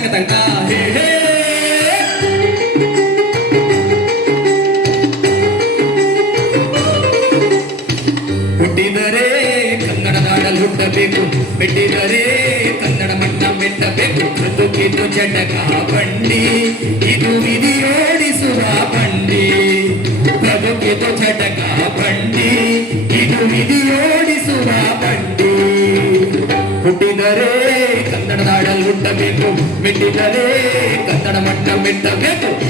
ತಕತಂಕ ಹೇ ಹೇ ಹುಟ್ಟಿದರೆ ಕನ್ನಡ ನಾಡಲು ಹುಟ್ಟಬೇಕು ಬಿಟ್ಟಿದರೆ ಕನ್ನಡ ಮಣ್ಣ ಮೆಟ್ಟಬೇಕು ಬದುಕಿದ್ದು ಜಟಕ ಬಂಡಿ ಇದು ವಿಧಿಯೋಡಿಸುವ ಬಂಡಿ ಬದುಕಿದ್ದು ಜಟಕ ಬಂಡಿ ಇದು ವಿಧಿಯೋಡಿಸುವ ಹುಟ್ಟಬೇಕು ಬಿಟ್ಟಿದರೆ ಕನ್ನಡ ಮಣ್ಣ ಮೆಟ್ಟಬೇಕು ಕಾಶಿಲಿ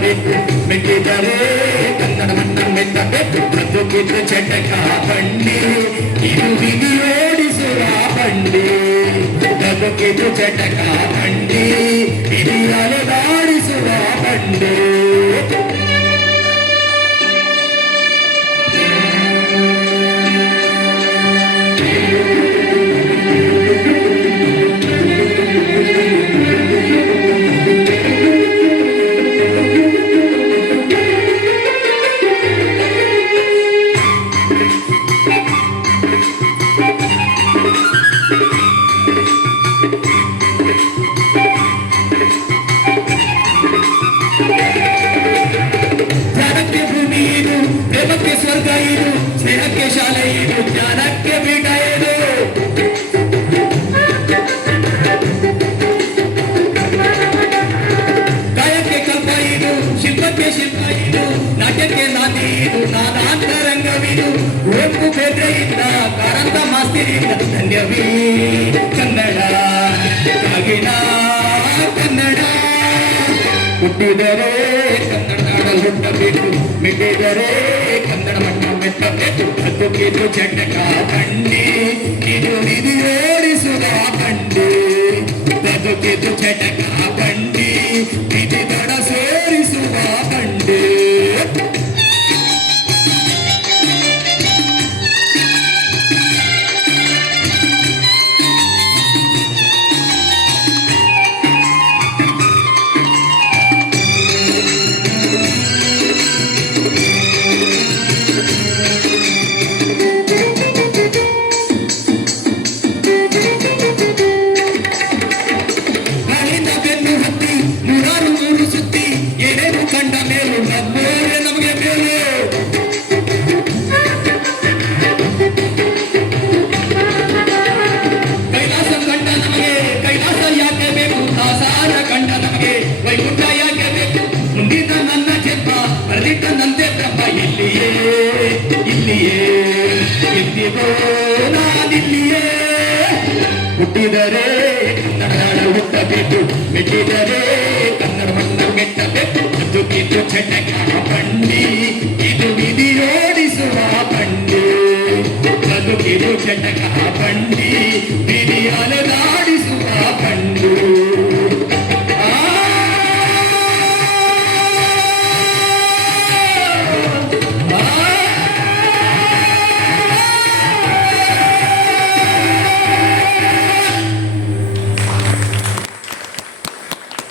పెట్టు మెట్టుదలే కన్నడ మండం మెట్ట పెట్టు ప్రభు కిట్ల చెడ్డ కాపండి. ఇరువిధి ఓడి సురాపండి ప్రభు కిట్ల చెడ్డ కాపండి. ಇದು ಪ್ರೇಮಕ್ಕೆ ಸ್ವರ್ಗ ಇದು ಸ್ನೇಹಕ್ಕೆ ಶಾಲೆ ಇದು ಜ್ಞಾನಕ್ಕೆ ಪೀಠ ಇದು ಕಾಯಕ್ಕೆ ಕಲ್ಪ ಇದು ಶಿಲ್ಪಕ್ಕೆ ಶಿಲ್ಪ ಇದು ನಾಟ್ಯಕ್ಕೆ ನಾಂದಿ ಇದು ನಾನಾಂತರಂಗವಿದು ಕುವೆಂಪು ಬೇದ್ರೆಯಿಂದ ಕಾರಂತ ಮಾಸ್ತಿರಿಂದ ಧನ್ಯವೀ ಕನ್ನಡ ಕಾಗಿನ ಕನ್ನಡ ಹುಟ್ಟಿದರೆ చెట్టబెట్టు మిడ్డెదరే కందడ మట్ట మెట్టబెట్టు చెడ్డ కాకండి ಕಂಡ ಮೇಲು ನಮ್ಮೋರೆ ನಮಗೆ ಮೇಲು. ಕೈಲಾಸ ಕಂಡ ನಮಗೆ, ಕೈಲಾಸ ಯಾಕೆ ಬೇಕು? ದಾಸಾರ ಕಂಡ ನಮಗೆ, ವೈಕುಂಠ ಯಾಕೆ ಬೇಕು? ಮುಂದಿನ ನನ್ನ ಜನ್ಮ ಬರೆದಿಟ್ಟಂತೆ ಬ್ರಹ್ಮ ಇಲ್ಲಿಯೇ ಇಲ್ಲಿಯೇ. ಎಂದಿಗೋ ನಾನಿಲ್ಲಿಯೇ. ಹುಟ್ಟಿದರೆ ಕನ್ನಡ ನಾಡ ಹುಟ್ಟಬೇಕು ಮೆಟ್ಟಿದರೆ ಇದು ಚಟಕರ ಬಂಡಿ ಇದು ವಿಧಿಯೋಡಿಸುವ ಬಂಡಿ ಬದುಕಿದು ಚಟಕರ ಬಂಡಿ ವಿಧಿಯಲದಾಡಿಸುವ ಬಂಡು